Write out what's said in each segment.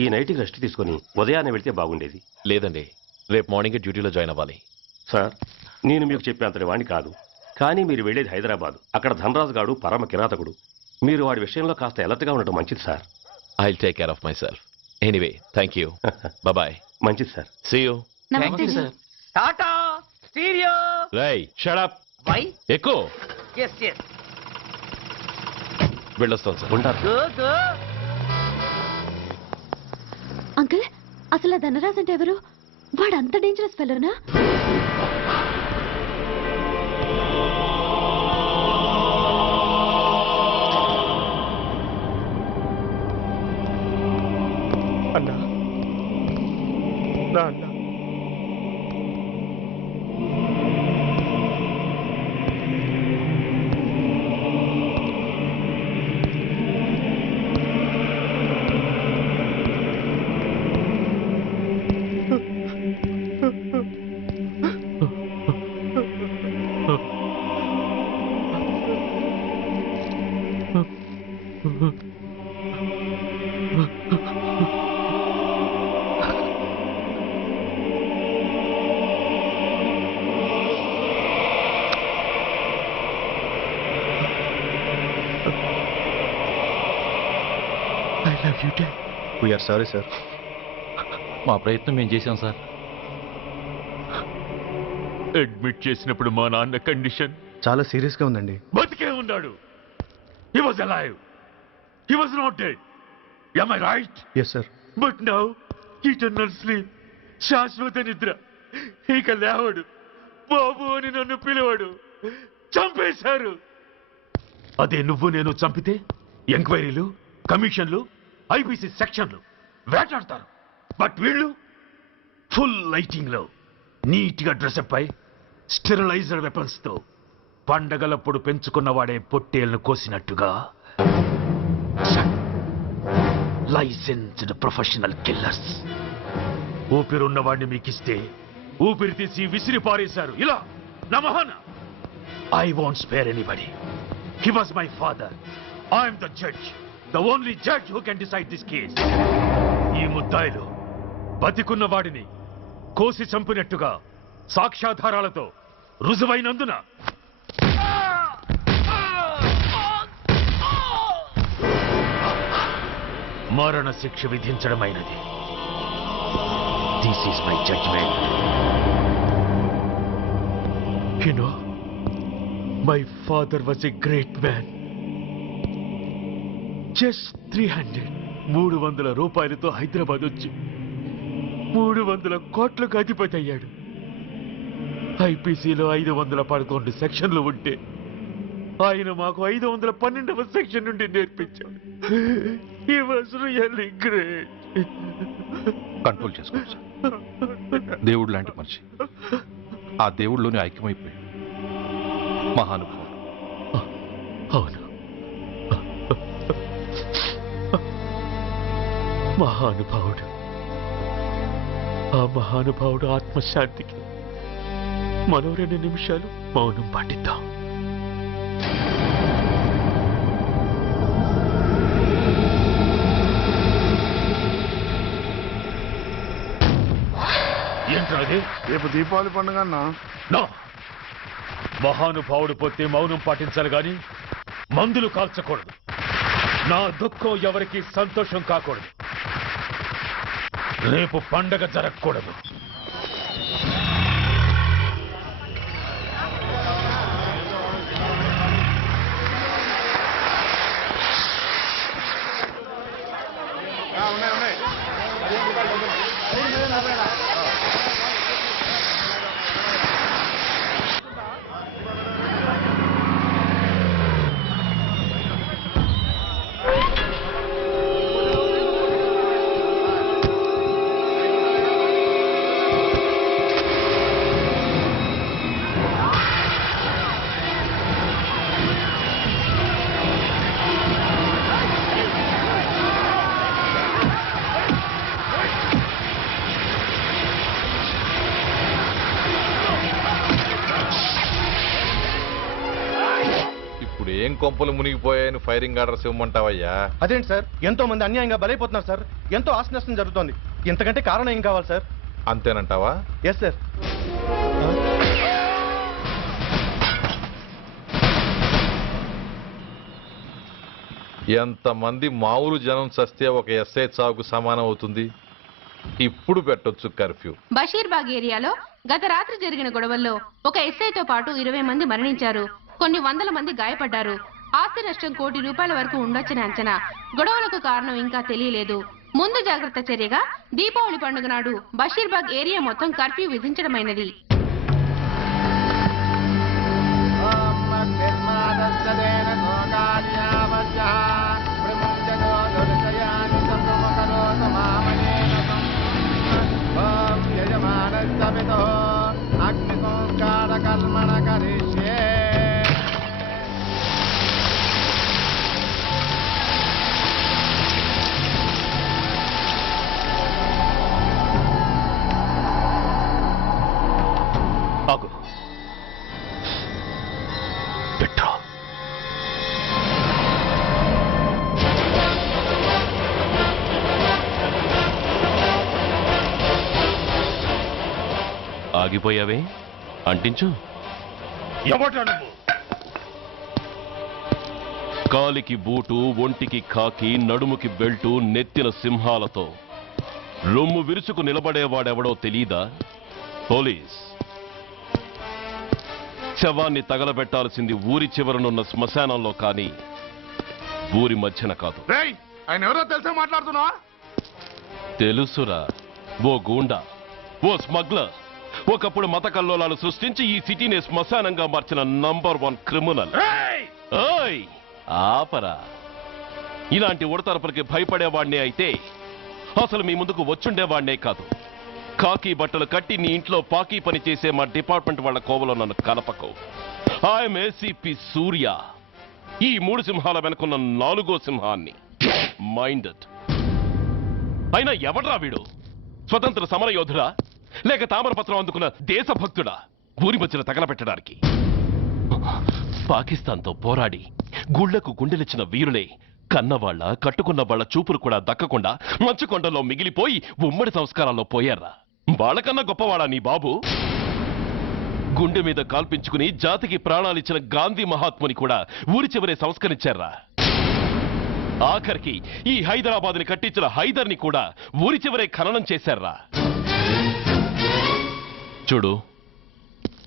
ఈ నైట్కి రెస్ట్ తీసుకొని ఉదయాన్నే వెళ్తే బాగుండేది. లేదండి, రేపు మార్నింగ్ డ్యూటీలో జాయిన్ అవ్వాలి. సార్, నేను మీకు చెప్పేంతటి వాణ్ణి కాదు, కానీ మీరు వెళ్ళేది హైదరాబాద్. అక్కడ ధనరాజు గాడు పరమ కిరాతకుడు. మీరు వాడి విషయంలో కాస్త అలర్ట్గా ఉండటం మంచిది sir. I will take care of myself. Anyway, thank you. Bye. మంచిది సార్. See you. నమస్తే సార్. Tata stereo. రేయ్, షట్ అప్. వై? ఎక్కువ. yes yes. వెళ్ళొస్తాం సార్. ఉంటారు. go go. అంకుల్, అసలు ఆ ధనరాజ్ అంటే ఎవరు? వాడు అంత డేంజరస్ ఫెలోనా? అన్నా, నా అన్నా, I love you, Dad. We are sorry, sir. మా ప్రయత్నం మేము చేశాం సార్. అడ్మిట్ చేసినప్పుడు మా నాన్న కండిషన్ చాలా సీరియస్ గా ఉందండి. బతికే ఉన్నాడు. He was alive. He was not dead. Am I right? Yes, sir. But now, eternal sleep. శాశ్వత నిద్ర. ఇక లేవడు. బాబు అని నన్ను పిలవడు. చంపేశారు. అదే నువ్వు నేను చంపితే ఎంక్వైరీలు, కమిషన్లు, ఐపీసీ సెక్షన్లు వేటాడతారు. బట్ వీళ్ళు ఫుల్ లైటింగ్ లో నీట్ గా డ్రెస్అప్ అయి స్టెరిలైజర్ వెపన్స్ తో పండగలప్పుడు పెంచుకున్న వాడే పొట్టేళ్లను కోసినట్టుగా లైసెన్స్డ్ ప్రొఫెషనల్ కిల్లర్స్. ఊపిరున్న వాడిని మీకిస్తే ఊపిరి తీసి విసిరి పారేశారు. ఇలా నమహన. I want spare anybody. He was my father. I'm the judge, the only judge who can decide this case. ఈ ముద్దాయిలు బతికున్న వాడిని కోసి చంపినట్టుగా సాక్ష్యాధారాలతో రుజువైనందున మరణ శిక్ష విధించడమైనది. This is my judgement. You know, my father was a great man. Just 300 రూపాయలతో హైదరాబాద్ వచ్చి 300 కోట్లకు అధిపతి అయ్యాడు. ఐపీసీలో 511 సెక్షన్లు ఉంటే ఆయన మాకు 512వ సెక్షన్ నుండి నేర్పించాడు. He was really great. Control చేసుకోవచ్చు సార్. దేవుడు లాంటి మనిషి. ఆ దేవుడిలోనే ఐక్యమైపోయాడు. మహానుభావుడు. అవును, మహానుభావుడు. ఆ మహానుభావుడు ఆత్మశాంతికి మనం 2 నిమిషాలు మౌనం పాటిద్దాం. ఏంట్రాది? రేపు దీపావళి పండుగ అన్నా. నో, మహానుభావుడు పోతే మౌనం పాటించాలి గాని మందులు కాల్చకూడదు. నా దుఃఖం ఎవరికి సంతోషం కాకూడదు. రేపు పండగ జరగకూడదు. కొంపలు మునిగిపోయాయని ఫైరింగ్ ఆర్డర్స్ ఇవ్వమంటావయ్యా? అదేంటి సార్, ఎంతో మంది అన్యాయంగా బలైపోతున్నారు సార్. ఎంతో ఆస్తి నష్టం జరుగుతోంది. ఇంతకంటే కారణం ఏం కావాలి సార్? అంతేనంటావా? Yes sir. ఎంతమంది మామూలు జనం చస్తే ఒక ఎస్ఐ చావుకు సమానం అవుతుంది. ఇప్పుడు పెట్టొచ్చు కర్ఫ్యూ. బషీర్బాగ్ ఏరియాలో గత రాత్రి జరిగిన గొడవల్లో ఒక ఎస్ఐతో పాటు 20 మంది మరణించారు. కొన్ని వందల మంది గాయపడ్డారు. ఆస్తి నష్టం ₹1 కోటి వరకు ఉండొచ్చని అంచనా. గొడవలకు కారణం ఇంకా తెలియలేదు. ముందు జాగ్రత్త చర్యగా దీపావళి పండుగ నాడు బషీర్బాగ్ ఏరియా మొత్తం కర్ఫ్యూ విధించడమైనది. ఆగు. పెట్రోల్. ఆగిపోయావే, అంటించు. కాలికి బూటు, ఒంటికి కాకి, నడుముకి బెల్టు, నెత్తిన సింహాలతో రొమ్ము విరుచుకు నిలబడేవాడెవడో తెలీదా? పోలీస్. శవాన్ని తగలబెట్టాల్సింది ఊరి చివరనున్న శ్మశానంలో కానీ ఊరి మధ్యన కాదు. ఆయన ఎవరో తెలుసా మాట్లాడుతున్నావా? తెలుసురా, ఓ గూండా, ఓ స్మగ్లర్, ఒకప్పుడు మత కల్లోలాలు సృష్టించి ఈ సిటీని శ్మశానంగా మార్చిన నంబర్ 1 క్రిమినల్. ఓయ్ ఆపరా. ఇలాంటి ఉడతరపులకి భయపడేవాడినే అయితే అసలు మీ ముందుకు వచ్చుండేవాడినే కాదు. కాకి బట్టలు కట్టి నీ ఇంట్లో పాకీ పని చేసే మా డిపార్ట్మెంట్ వాళ్ళ కోవలో నన్ను కలపకు. ఐఎమ్ ఏసీపీ సూర్య. ఈ 3 సింహాల వెనుకున్న 4వ సింహాన్ని. మైండెడ్. అయినా ఎవడ్రా వీడు? స్వతంత్ర సమరయోధుడా లేక తామరపత్రం అందుకున్న దేశభక్తుడా ఊరి మధ్యన తగలబెట్టడానికి? పాకిస్తాన్తో పోరాడి గుళ్లకు గుండెలిచ్చిన వీరులే కన్నవాళ్ల కట్టుకున్న వాళ్ల చూపులు కూడా దక్కకుండా మంచుకొండలో మిగిలిపోయి ఉమ్మడి సంస్కారాల్లో పోయారా? వాళ్ళకన్నా గొప్పవాడా నీ బాబు? గుండె మీద కాల్పించుకుని జాతికి ప్రాణాలిచ్చిన గాంధీ మహాత్ముని కూడా ఊరి చివరే సంస్కరించారా? ఆఖరికి ఈ హైదరాబాద్ని కట్టించిన హైదర్ని కూడా ఊరి చివరే ఖననం చేశారా? చూడు,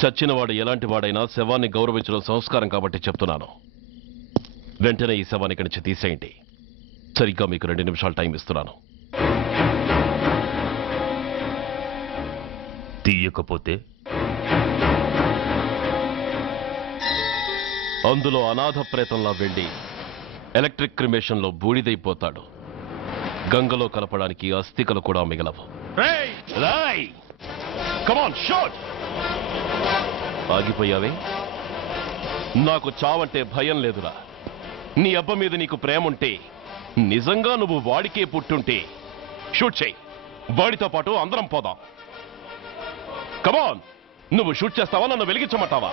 చచ్చినవాడు ఎలాంటి వాడైనా శవాన్ని గౌరవించడం సంస్కారం కాబట్టి చెప్తున్నాను. వెంటనే ఈ శవాన్ని ఇక్కడి నుంచి తీసేయండి. సరిగ్గా మీకు 2 నిమిషాలు టైం ఇస్తున్నాను. తీయకపోతే అందులో అనాథ ప్రేతంలా వెళ్ళి ఎలక్ట్రిక్ క్రిమేషన్లో బూడిదైపోతాడు. గంగలో కలపడానికి అస్థికలు కూడా మిగలవు. ఆగిపోయావే? నాకు చావంటే భయం లేదురా. నీ అబ్బ మీద నీకు ప్రేమ ఉంటే, నిజంగా నువ్వు వాడికే పుట్టుంటే షూట్ చేయి. వాడితో పాటు అందరం పోదాం. కమాన్, నువ్వు షూట్ చేస్తావా, నన్ను వెలిగించమంటావా?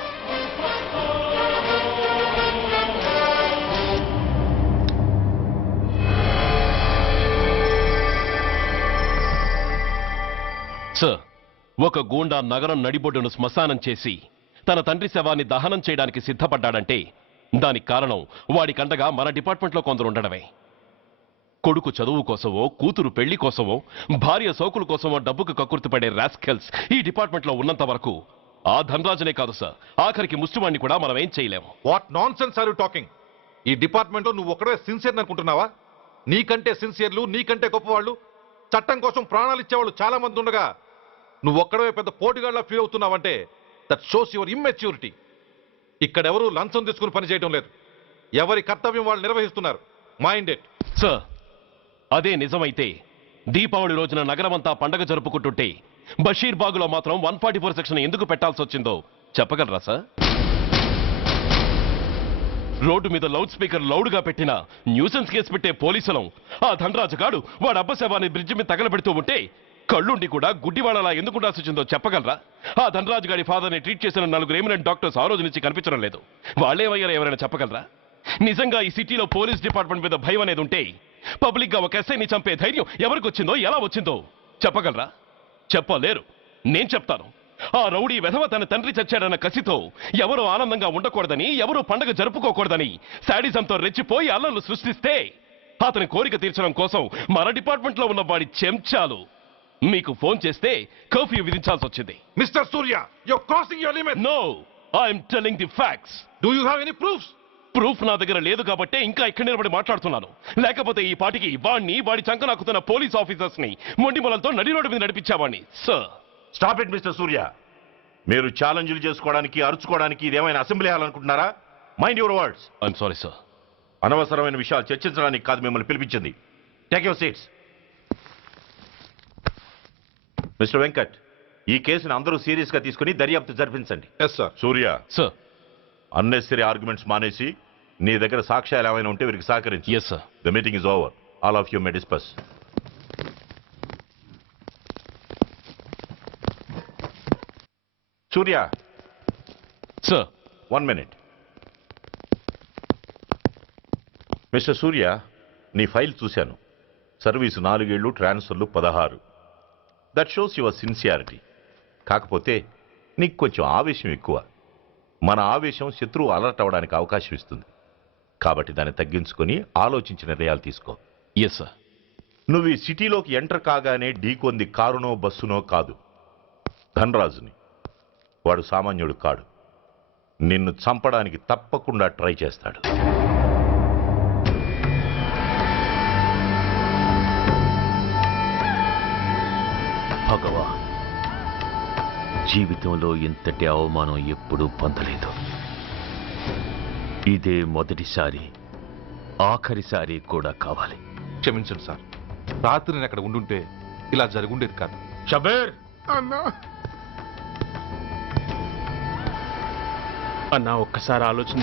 సార్, ఒక గూండా నగరం నడిబొడ్డును శ్మశానం చేసి తన తండ్రి శవాన్ని దహనం చేయడానికి సిద్ధపడ్డాడంటే దానికి కారణం వాడికండగా మన డిపార్ట్మెంట్లో కొందరు ఉండడమే. కొడుకు చదువు కోసమో, కూతురు పెళ్లి కోసమో, భార్య సోకుల కోసమో డబ్బుకు కక్కుర్తిపడే రాస్కెల్స్ ఈ డిపార్ట్మెంట్లో ఉన్నంత వరకు ఆ ధనరాజునే కాదు సార్, ఆఖరికి ముష్టివాణ్ణి కూడా మనం ఏం చేయలేము. What nonsense are you talking? ఈ డిపార్ట్మెంట్లో నువ్వు ఒక్కడే సిన్సియర్ అనుకుంటున్నావా? నీకంటే సిన్సియర్లు, నీకంటే గొప్పవాళ్ళు, చట్టం కోసం ప్రాణాలు ఇచ్చేవాళ్ళు చాలా మంది ఉండగా నువ్వు ఒక్కడే పెద్ద పోటీగాళ్ళ ఫీల్ అవుతున్నావంటే దట్ షోస్ యువర్ ఇమ్మెచ్యూరిటీ. ఇక్కడెవరూ లంచం తీసుకుని పనిచేయడం లేదు. ఎవరి కర్తవ్యం వాళ్ళు నిర్వహిస్తున్నారు. Mind it. సార్, అదే నిజమైతే దీపావళి రోజున నగరమంతా పండగ జరుపుకుంటుంటే బషీర్బాగులో మాత్రం 144 సెక్షన్ ఎందుకు పెట్టాల్సి వచ్చిందో చెప్పగలరా సార్? రోడ్డు మీద లౌడ్ స్పీకర్ లౌడ్గా పెట్టిన న్యూసెన్స్ కేసు పెట్టే పోలీసులం ఆ ధనరాజుగాడు వాడు అబ్బ శవాన్ని బ్రిడ్జి మీద తగలబెడుతూ ఉంటే కళ్ళుండి కూడా గుడ్డివాళ్ళలా ఎందుకు ఉండాల్సి వచ్చిందో చెప్పగలరా? ఆ ధనరాజు గారి ఫాదర్ని ట్రీట్ చేసిన 4 ఎమినెంట్ డాక్టర్స్ ఆ రోజు నుంచి కనిపించడం లేదు. వాళ్ళేమయ్యారో ఎవరైనా చెప్పగలరా? నిజంగా ఈ సిటీలో పోలీస్ డిపార్ట్మెంట్ మీద భయం అనేది ఉంటే పబ్లిక్ గా ఒక ఎస్ఐని చంపే ధైర్యం ఎవరికి వచ్చిందో ఎలా వచ్చిందో చెప్పగలరా? చెప్పలేరు. నేను చెప్తాను. ఆ రౌడీ వెధవ తన తండ్రి చచ్చాడన్న కసితో ఎవరూ ఆనందంగా ఉండకూడదని, ఎవరూ పండగ జరుపుకోకూడదని శాడిజంతో రెచ్చిపోయి అల్లర్లు సృష్టిస్తే అతని కోరిక తీర్చడం కోసం మన డిపార్ట్మెంట్ లో ఉన్న వాడి చెంచాలు మీకు ఫోన్ చేస్తే కర్ఫ్యూ విధించాల్సి వచ్చింది. Mister Surya, you're crossing your limit. No, I'm telling the facts. Do you have any proofs? Proof నా దగ్గర లేదు కాబట్టే ఇంకా ఇక్కడ నిలబడి మాట్లాడుతున్నాను. లేకపోతే ఈ పాటికి వాడి చంక నాకుతున్న పోలీస్ ఆఫీసర్స్ ని మొండి మొలలతో నడి రోడ్డు మీద నడిపించావాడిని. Sir, stop it mister Surya. మీరు ఛాలెంజ్లు చేసుకోవడానికి, అరుచుకోవడానికి ఇదేమైనా అసెంబ్లీ హాల్ అనుకుంటున్నారా? Mind your words. I'm sorry sir. అనవసరమైన విషయాలు చర్చించడానికి కాదు మిమ్మల్ని పిలిపించింది. Take your seats. Mister Venkat, ఈ కేసును అందరూ సీరియస్ గా తీసుకుని దర్యాప్తు జరిపించండి. Yes sir. Surya, sir. Unnecessary arguments మానేసి నీ దగ్గర సాక్ష్యాలు ఏమైనా ఉంటే వీరికి సహకరించి. Yes sir. The meeting is over. All of you may discuss. Surya, sir. 1 minute. Mister సూర్య, నీ ఫైల్ చూశాను. సర్వీసు 4 ఏళ్ళు, ట్రాన్స్ఫర్లు 16. That shows your sincerity. కాకపోతే నీకు కొంచెం ఆవేశం ఎక్కువ. మన ఆవేశం శత్రువు అలర్ట్ అవ్వడానికి అవకాశం ఇస్తుంది. కాబట్టి దాన్ని తగ్గించుకొని ఆలోచించిన నిర్ణయాలు తీసుకో. Yes sir. నువ్వు ఈ సిటీలోకి ఎంటర్ కాగానే ఢీకొంది కారునో బస్సునో కాదు, ధనరాజుని. వాడు సామాన్యుడు కాడు. నిన్ను చంపడానికి తప్పకుండా ట్రై చేస్తాడు. భగవా, జీవితంలో ఇంతటి అవమానం ఎప్పుడూ పొందలేదు. ఇదే మొదటిసారి, ఆఖరిసారి కూడా కావాలి. క్షమించండి సార్. రాత్రి నేను అక్కడ ఉండుంటే ఇలా జరుగుండేది కాదు. షబీర్ అన్నా, ఒక్కసారి ఆలోచన.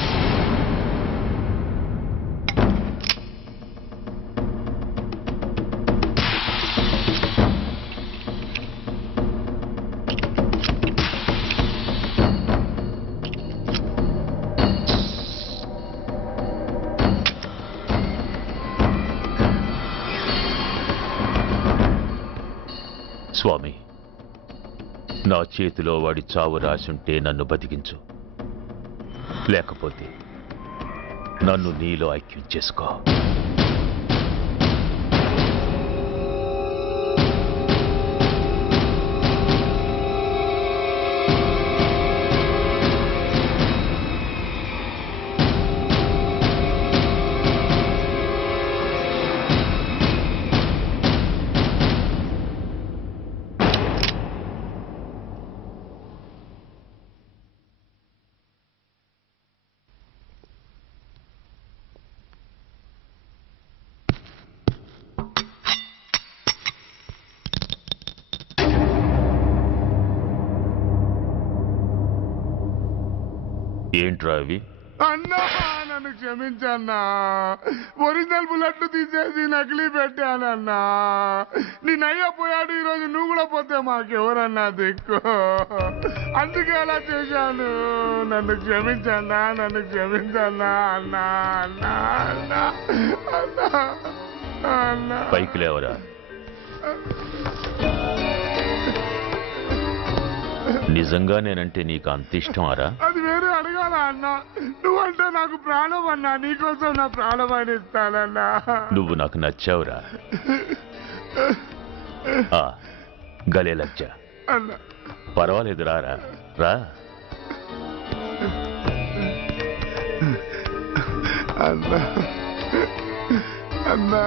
స్వామి, నా చేతిలో వాడి చావు రాసుంటే నన్ను బతికించు, లేకపోతే నన్ను నీలో ఐక్యం చేసుకో. ఏంట్రా అవి? అన్నా, నన్ను క్షమించన్నా. ఒరిజినల్ బుల్లెట్లు తీసేసి నకిలీ పెట్టానన్నా. నేనయ్యా పోయాడు, ఈరోజు నువ్వు కూడా పోతే మాకెవరన్నా దిక్కు. అందుకే అలా చేశాను. నన్ను క్షమించన్నా, నన్ను క్షమించన్నా. అన్నా అన్నా అన్నా అన్నా అన్నా. పైకి లేవరా. నిజంగా నేనంటే నీకు అంత ఇష్టమారా? అది వేరే అడగాల అన్నా. నువ్వంటే నాకు ప్రాణం అన్నా. నీకోసం నా ప్రాణం ఇస్తానన్నా. నువ్వు నాకు నచ్చావురా. గలే లజ్జ. అన్నా పర్వాలేదు, రారా రా. అన్నా అన్నా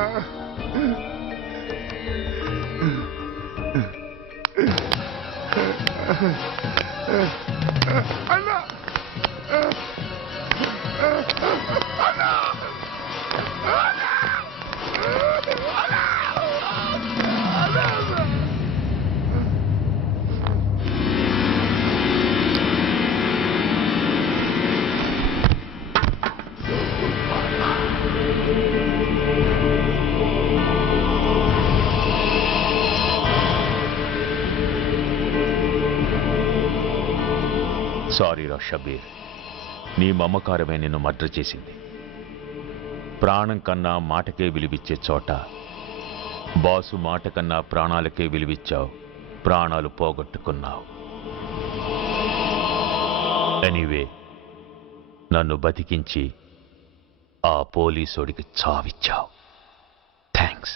అన్నా అన్నా సారీ రా షబీర్, నీ మమకారమే నిన్ను మర్డర్ చేసింది. ప్రాణం కన్నా మాటకే విలువిచ్చే చోట బాసు మాట కన్నా ప్రాణాలకే విలువిచ్చావు, ప్రాణాలు పోగొట్టుకున్నావు. ఎనీవే, నన్ను బతికించి ఆ పోలీసోడికి చావిచ్చావు. థ్యాంక్స్.